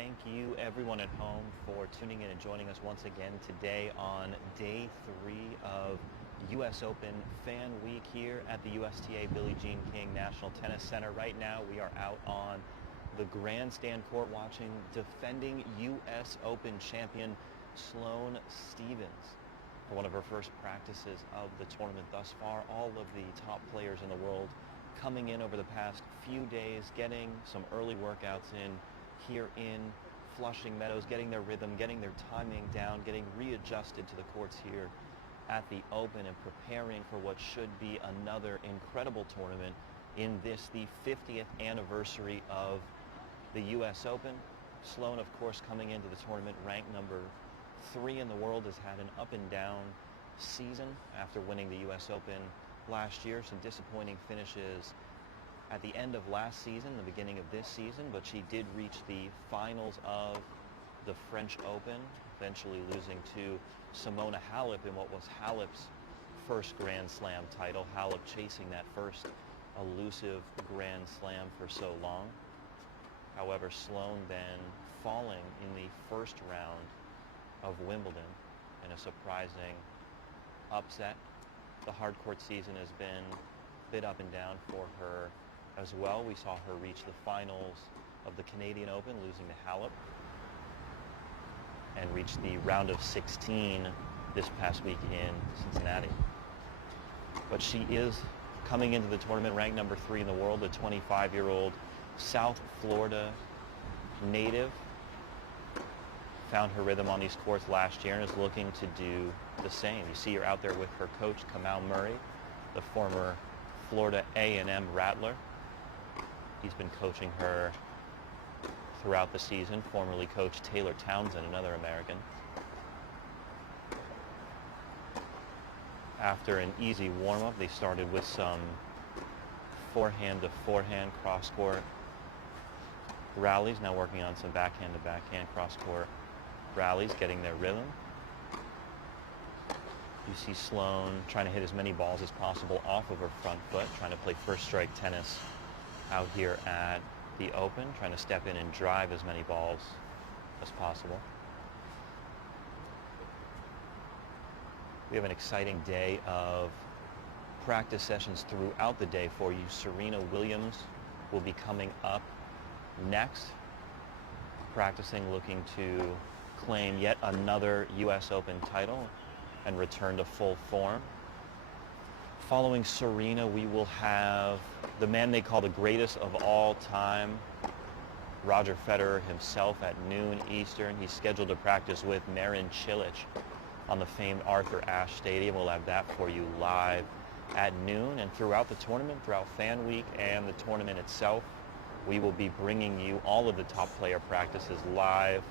thank you everyone at home for tuning in and joining us once again today on day 3 of U.S. Open Fan Week here at the USTA Billie Jean King National Tennis Center. Right now we are out on the grandstand court watching defending U.S. Open champion Sloane Stephens for one of her first practices of the tournament thus far. All of the top players in the world coming in over the past few days, getting some early workouts in here in Flushing Meadows, getting their rhythm, getting their timing down, getting readjusted to the courts here at the Open, and preparing for what should be another incredible tournament in this, the 50th anniversary of the U.S. Open. Sloane, of course, coming into the tournament ranked number 3 in the world, has had an up and down season after winning the U.S. Open last year. Some disappointing finishes at the end of last season, the beginning of this season, but she did reach the finals of the French Open, eventually losing to Simona Halep in what was Halep's first Grand Slam title. Halep chasing that first elusive Grand Slam for so long. However, Sloane then falling in the first round of Wimbledon in a surprising upset. The hard court season has been a bit up and down for her as well. We saw her reach the finals of the Canadian Open, losing to Halep, and reach the round of 16 this past week in Cincinnati. But she is coming into the tournament ranked number 3 in the world, the 25-year-old South Florida native. Found her rhythm on these courts last year and is looking to do the same. You see her out there with her coach, Kamau Murray, the former Florida A&M Rattler. He's been coaching her throughout the season. Formerly coached Taylor Townsend, another American. After an easy warm-up, they started with some forehand-to-forehand cross-court rallies. Now working on some backhand-to-backhand cross-court rallies, getting their rhythm. You see Sloane trying to hit as many balls as possible off of her front foot, trying to play first strike tennis out here at the Open, trying to step in and drive as many balls as possible. We have an exciting day of practice sessions throughout the day for you. Serena Williams will be coming up next, practicing, looking to claim yet another U.S. Open title and return to full form. Following Serena, we will have the man they call the greatest of all time, Roger Federer himself, at noon Eastern. He's scheduled to practice with Marin Cilic on the famed Arthur Ashe Stadium. We'll have that for you live at noon. And throughout the tournament, throughout Fan Week and the tournament itself, we will be bringing you all of the top player practices live,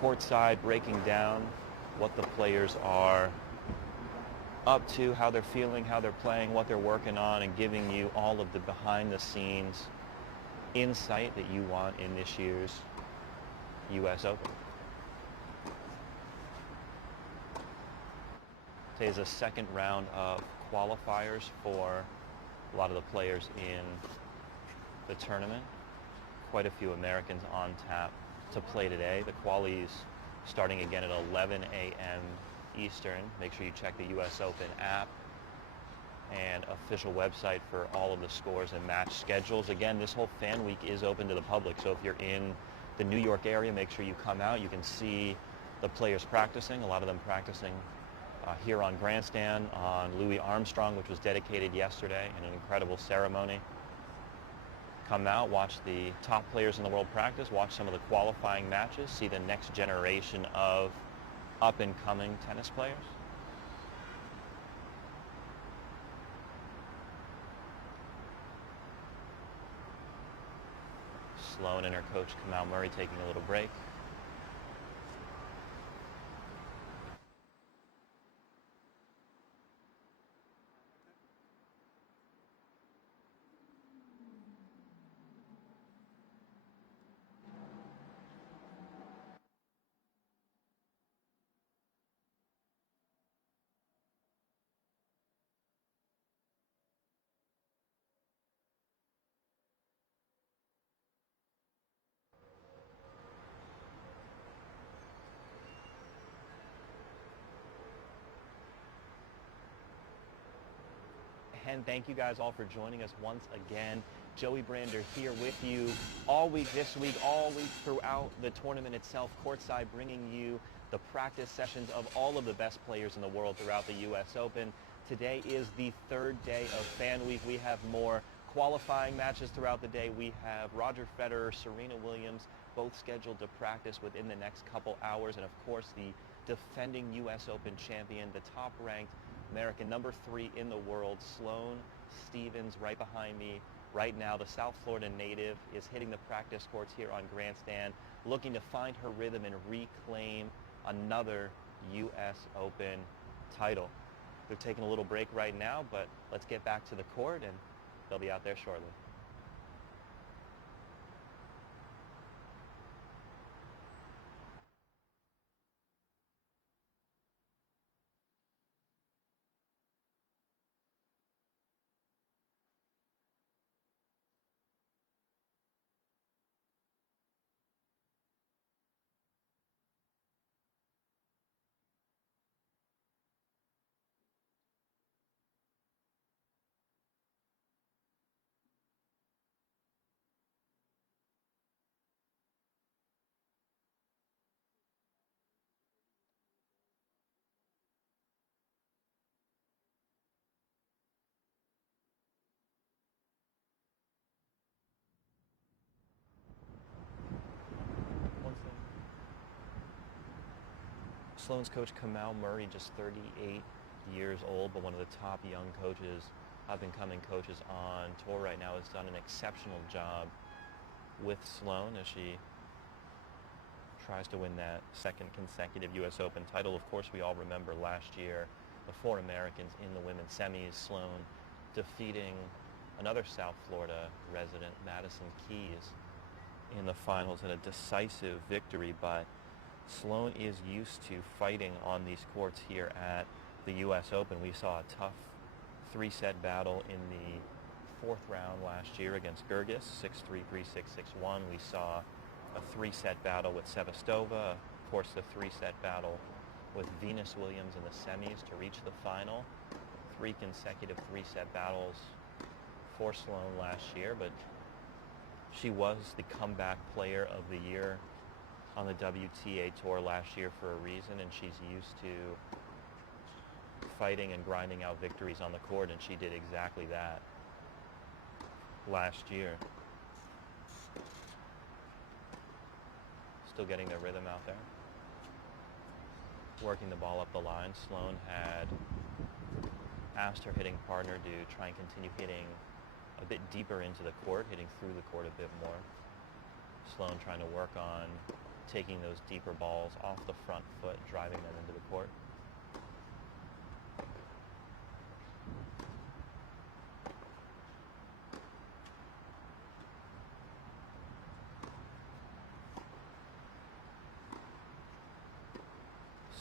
courtside, breaking down what the players are up to, how they're feeling, how they're playing, what they're working on, and giving you all of the behind-the-scenes insight that you want in this year's U.S. Open. Today is the second round of qualifiers for a lot of the players in the tournament. Quite a few Americans on tap to play today. The qualies starting again at 11 a.m. Eastern. Make sure you check the U.S. Open app and official website for all of the scores and match schedules. Again, this whole Fan Week is open to the public, so if you're in the New York area, make sure you come out. You can see the players practicing, a lot of them practicing here on Grandstand on Louis Armstrong, which was dedicated yesterday in an incredible ceremony. Come out, watch the top players in the world practice, watch some of the qualifying matches, see the next generation of up-and-coming tennis players. Sloane and her coach, Kamau Murray, taking a little break. again, thank you guys all for joining us once again. Joey Brander here with you all week this week, all week throughout the tournament itself, courtside, bringing you the practice sessions of all of the best players in the world throughout the U.S. Open. Today is the third day of Fan Week. We have more qualifying matches throughout the day. We have Roger Federer, Serena Williams, both scheduled to practice within the next couple hours. And of course, the defending U.S. Open champion, the top-ranked American, number 3 in the world, Sloane Stephens, right behind me. Right now, the South Florida native is hitting the practice courts here on Grandstand, looking to find her rhythm and reclaim another U.S. Open title. They're taking a little break right now, but let's get back to the court, and they'll be out there shortly. Sloane's coach, Kamal Murray, just 38 years old, but one of the top young coaches, up-and-coming coaches on tour right now, has done an exceptional job with Sloane as she tries to win that second consecutive U.S. Open title. Of course, we all remember last year the 4 Americans in the women's semis, Sloane defeating another South Florida resident, Madison Keys, in the finals in a decisive victory. But Sloane is used to fighting on these courts here at the U.S. Open. We saw a tough 3-set battle in the 4th round last year against Gergis, 6-3, 3-6, 6-1. We saw a 3-set battle with Sevastova, of course the 3-set battle with Venus Williams in the semis to reach the final. 3 consecutive 3-set battles for Sloane last year, but she was the comeback player of the year on the WTA Tour last year for a reason, and she's used to fighting and grinding out victories on the court, and she did exactly that last year. Still getting their rhythm out there. Working the ball up the line. Sloane had asked her hitting partner to try and continue hitting a bit deeper into the court, hitting through the court a bit more. Sloane trying to work on taking those deeper balls off the front foot, driving them into the court.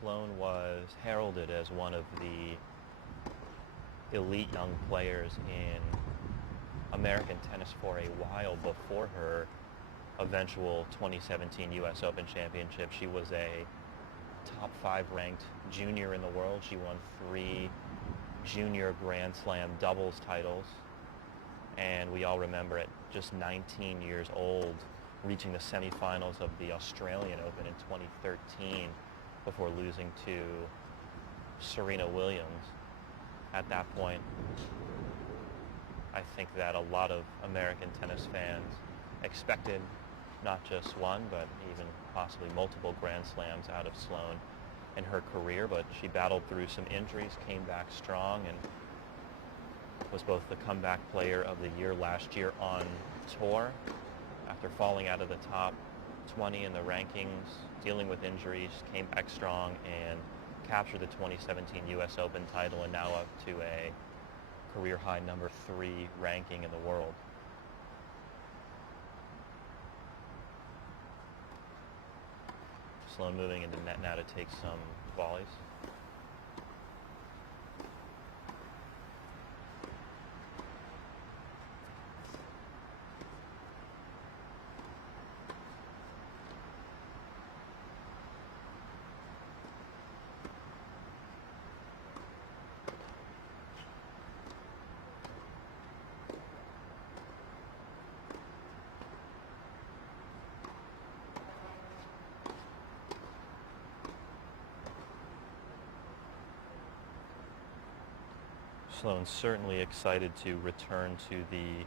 Sloane was heralded as one of the elite young players in American tennis for a while before her eventual 2017 U.S. Open Championship. She was a top 5 ranked junior in the world. She won 3 junior Grand Slam doubles titles. And we all remember at just 19 years old, reaching the semifinals of the Australian Open in 2013 before losing to Serena Williams. At that point, I think that a lot of American tennis fans expected not just one, but even possibly multiple Grand Slams out of Sloane in her career. But she battled through some injuries, came back strong, and was both the comeback player of the year last year on tour after falling out of the top 20 in the rankings, dealing with injuries, came back strong and captured the 2017 U.S. Open title, and now up to a career high number 3 ranking in the world. Sloane moving into net now to take some volleys. Sloane's certainly excited to return to the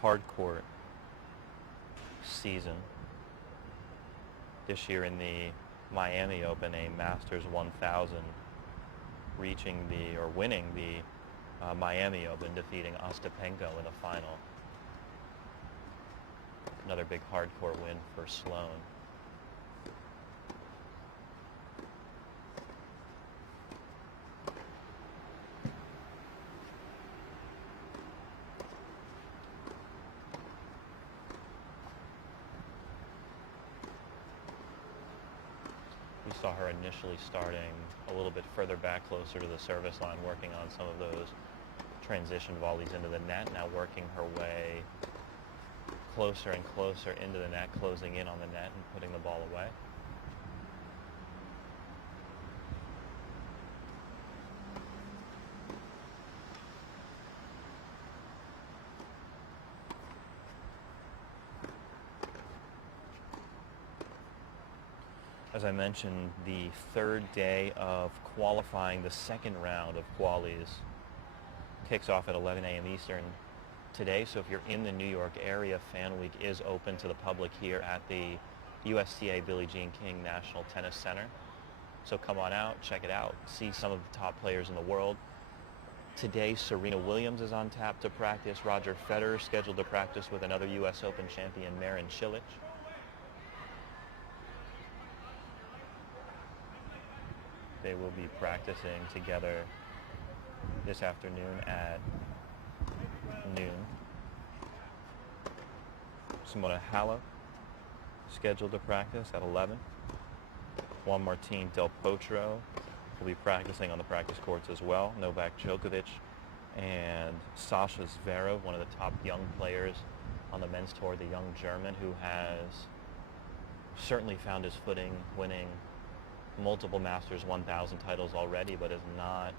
hard court season. This year in the Miami Open, a Masters 1000, winning the Miami Open, defeating Ostapenko in the final. Another big hardcore win for Sloane. We saw her initially starting a little bit further back, closer to the service line, working on some of those transition volleys into the net, now working her way closer and closer into the net, closing in on the net and putting the ball away. As I mentioned, the third day of qualifying, the second round of qualies, kicks off at 11 a.m. Eastern today. So if you're in the New York area, Fan Week is open to the public here at the USTA Billie Jean King National Tennis Center. So come on out, check it out, see some of the top players in the world. Today, Serena Williams is on tap to practice. Roger Federer scheduled to practice with another U.S. Open champion, Marin Cilic. They will be practicing together this afternoon at noon. Simona Halep scheduled to practice at 11. Juan Martín del Potro will be practicing on the practice courts as well. Novak Djokovic and Sasha Zverev, one of the top young players on the men's tour, the young German who has certainly found his footing, winning multiple Masters 1000 titles already, but has not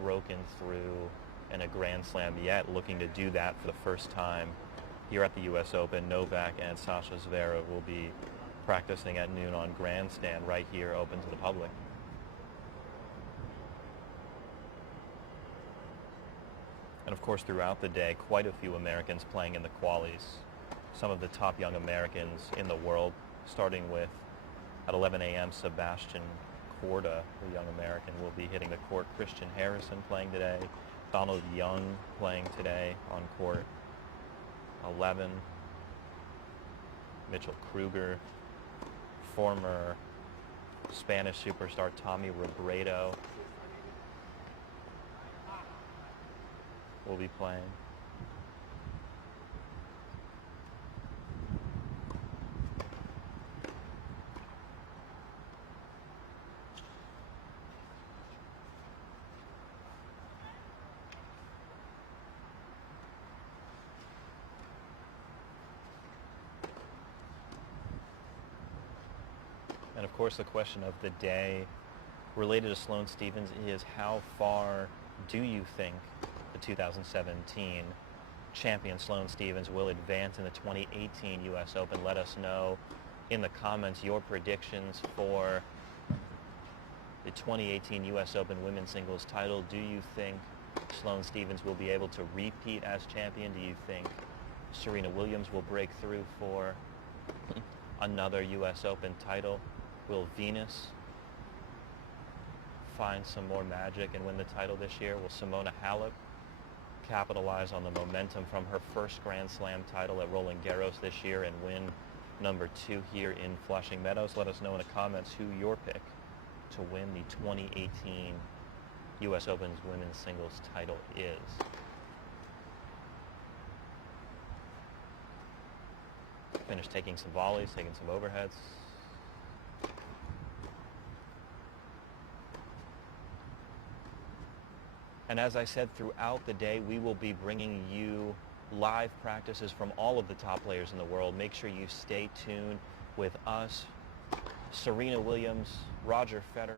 broken through in a Grand Slam yet, looking to do that for the first time here at the U.S. Open. Novak and Sasha Zverev will be practicing at noon on Grandstand right here, open to the public. And of course, throughout the day, quite a few Americans playing in the qualies. Some of the top young Americans in the world, starting with, at 11 a.m., Sebastian Korda, the young American, will be hitting the court. Christian Harrison playing today. Donald Young playing today on court. 11. Mitchell Kruger. Former Spanish superstar Tommy Robredo will be playing. And of course, the question of the day related to Sloane Stephens is, how far do you think the 2017 champion Sloane Stephens will advance in the 2018 U.S. Open? Let us know in the comments your predictions for the 2018 U.S. Open women's singles title. Do you think Sloane Stephens will be able to repeat as champion? Do you think Serena Williams will break through for another U.S. Open title? Will Venus find some more magic and win the title this year? Will Simona Halep capitalize on the momentum from her first Grand Slam title at Roland Garros this year and win number 2 here in Flushing Meadows? Let us know in the comments who your pick to win the 2018 U.S. Open's women's singles title is. Finished taking some volleys, taking some overheads. And as I said, throughout the day, we will be bringing you live practices from all of the top players in the world. Make sure you stay tuned with us, Serena Williams, Roger Federer.